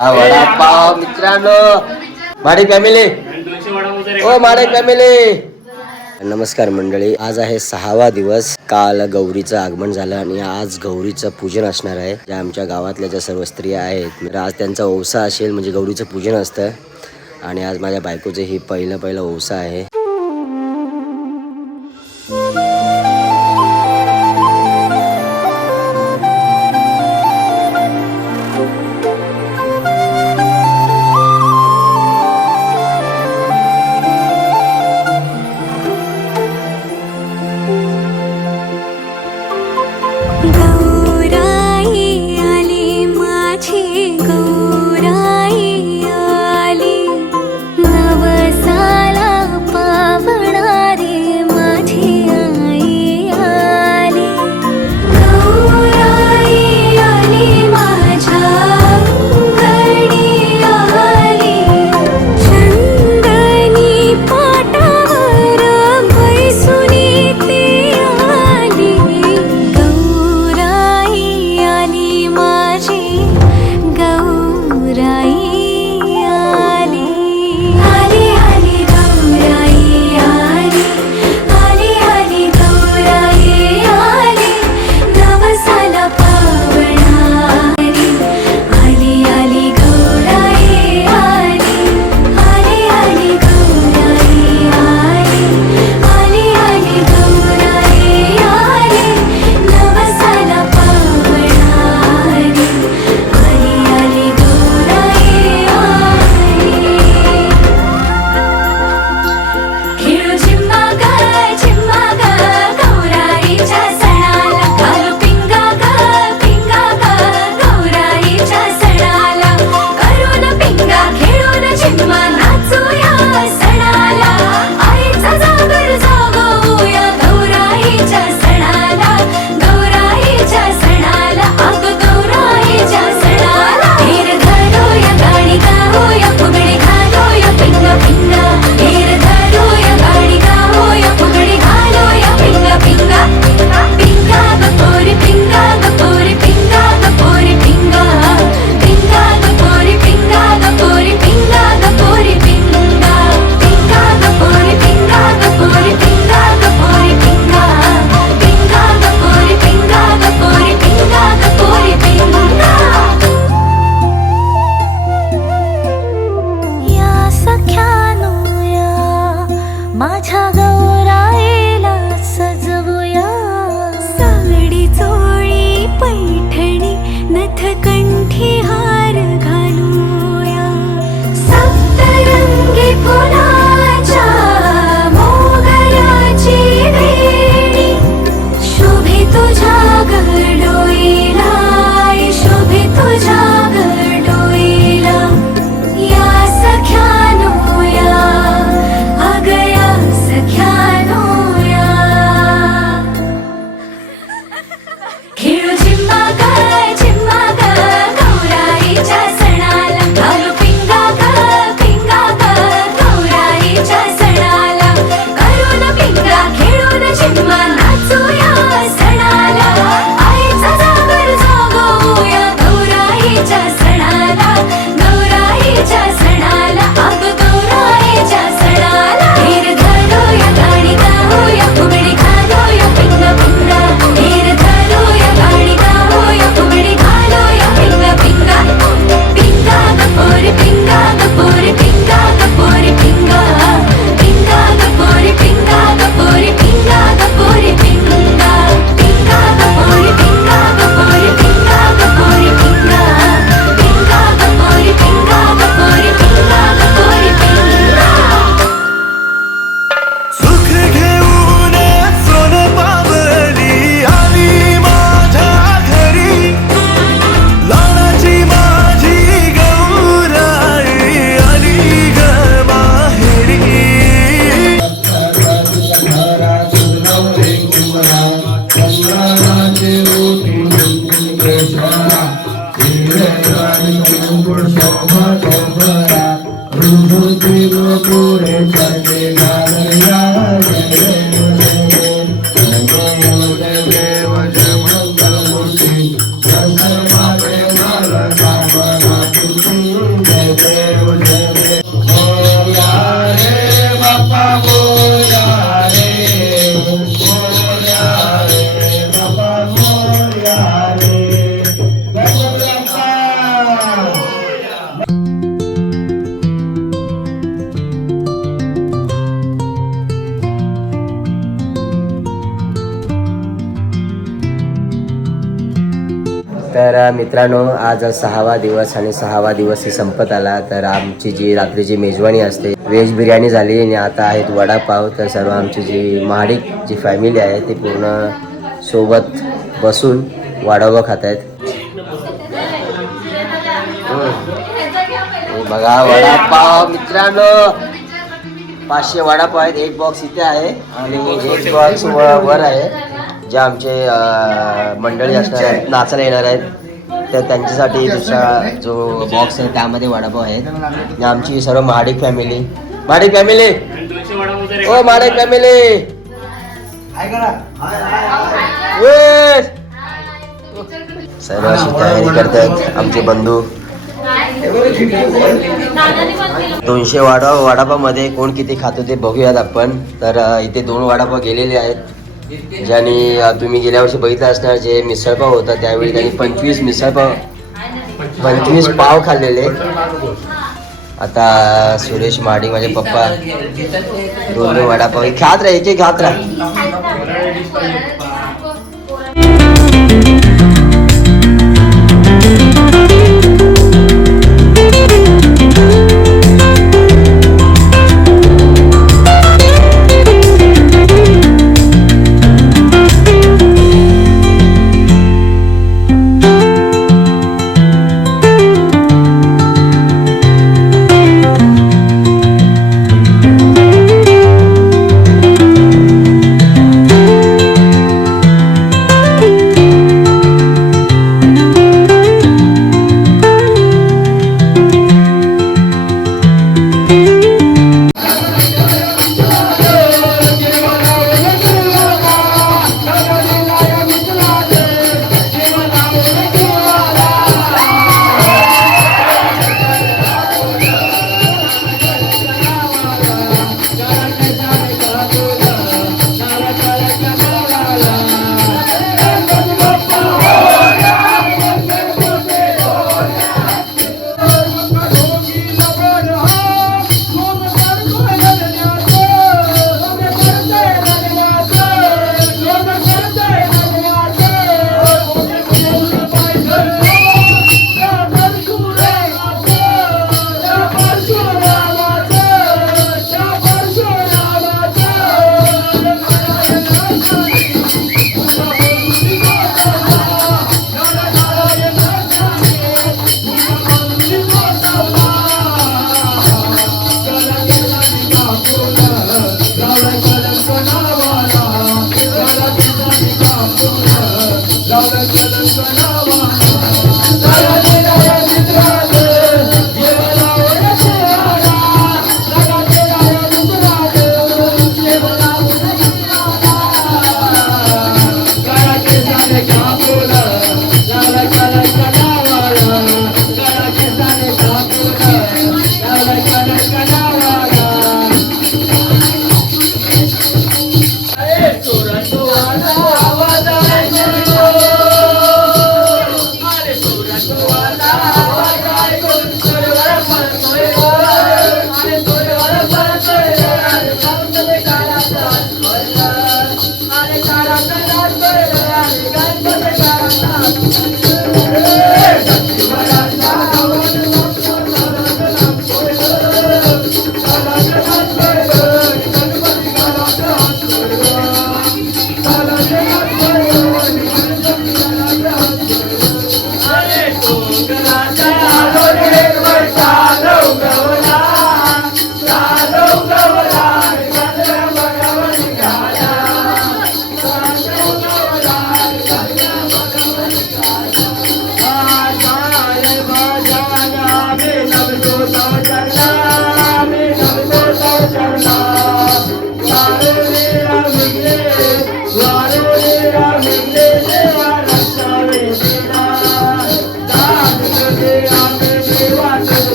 हा वडापाव मित्रांनो माडे फॅमिली ओ माडे फॅमिली नमस्कार मंडळी आज आहे सहावा दिवस. काल गौरीचं आगमन झालं आणि आज गौरीचं पूजन असणार आहे. ज्या आमच्या गावातल्या ज्या सर्व स्त्रिया आहेत म्हणजे आज त्यांचा ओसा असेल म्हणजे गौरीचं पूजन असतं. आणि आज माझ्या बायकोचं ही पहिलं पहिलं ओसा आहे. Mm-hmm. तर मित्रांनो आज सहावा दिवस आणि सहावा दिवस ही संपत आला. तर आमची जी रात्रीची मेजवानी असते व्हेज बिर्याणी झाली आणि आता आहेत वडापाव. तर सर्व आमची जी महाडिक जी फॅमिली आहे ती पूर्ण सोबत बसून वडापाव खात आहेत बघा वडापाव मित्रांनो. पाचशे वडापाव आहेत. एक बॉक्स इथे आहे आणि एक बॉक्स वर आहे. जे आमचे मंडळी असणार आहेत नाचायला येणार आहेत तर त्यांच्यासाठी दुसरा जो बॉक्स आहे त्यामध्ये वडापाव आहेत. आणि आमची सर्व महाडिक फॅमिली महाडिक फॅमिली ओ महाडिक फॅमिली सर्व अशी तयारी करतात आमचे बंधू. दोनशे वाडा वडापावमध्ये कोण किती खातो ते बघूयात आपण. तर इथे दोन वडापाव गेलेले आहेत. ज्यांनी तुम्ही गेल्या वर्षी बघितलं असणार जे मिसळपाव होता त्यावेळी त्यांनी पंचवीस मिसळपाव पंचवीस पाव खाल्लेले. आता सुरेश माडी माझे पप्पा दोन दोन वडापाव. हे खात राहा एक एक खात राहा.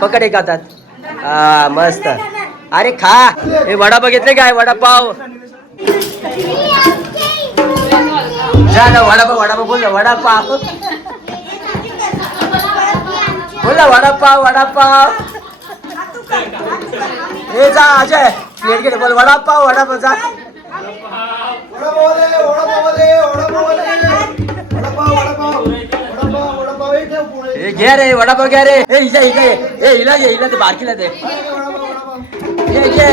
पकड एक हातात हा मस्त अरे खा हे वडापाव बघितले काय वडापाव जा ना वडापाव वडापाव बोल ना वडापाव बोल ना वडापाव वडापाव हे जा अजय प्लेट घे बोल वडापाव वडापाव जा हे घ्या रे वडापाव घ्या रे. हे हिला हिला ए हे हिला ये हिला ते बारकीला दे. घे घे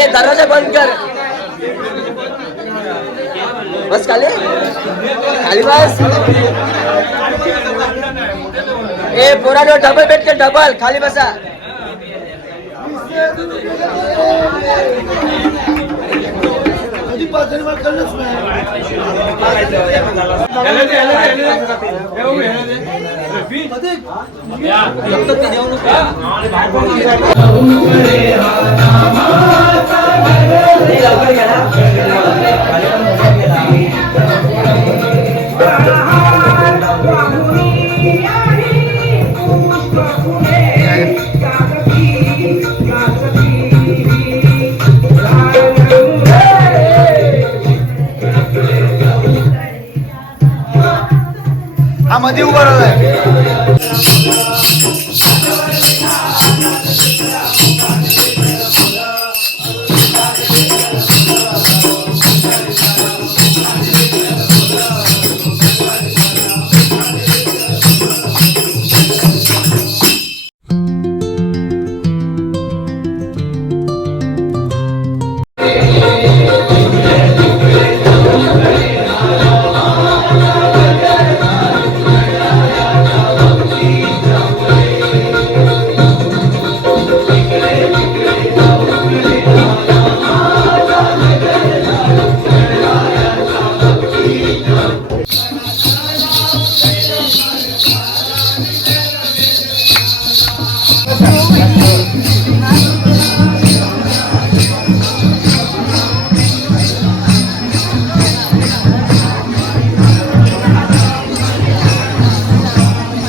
ए दरवाजा बंद कर. बस खाली? खाली बस? ए पोरानो डबल बेड के डबल खाली बसा. हा.